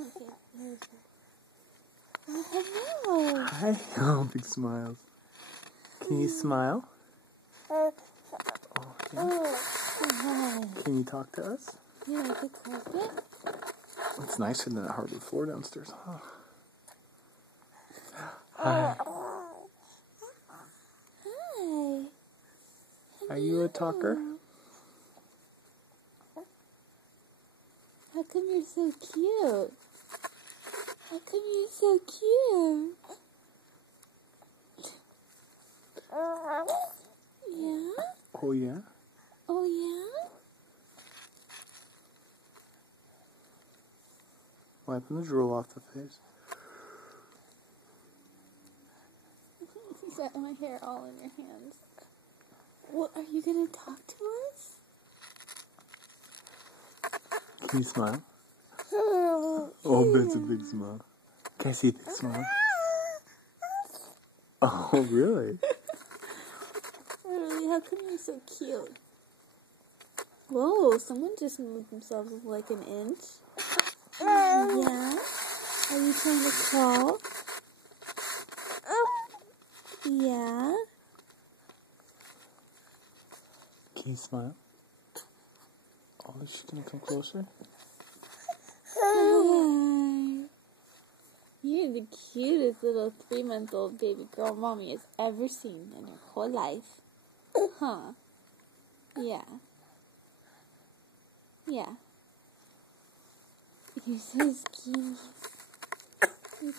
Okay, here's it. Oh, hello. Hi. Oh, big smiles. Can you smile? Oh, yeah. Hi. Can you talk to us? You like the carpet? It's nicer than that hardwood floor downstairs, huh? Hi. Hi. Are you a talker? How come you're so cute? How come you're so cute? Yeah? Oh, yeah? Oh, yeah? Wiping the drool off the face. You got my hair all in your hands. What, are you going to talk to us? Can you smile? Oh, that's a big smile. Can I see a big smile? Oh, really? Really? How come you're so cute? Whoa, someone just moved themselves like an inch. Yeah? Are you trying to crawl? Yeah? Can you smile? Oh, is she gonna come closer? Hi. You're the cutest little 3-month-old baby girl Mommy has ever seen in her whole life. Huh? Yeah. Yeah. You're so skinny. You're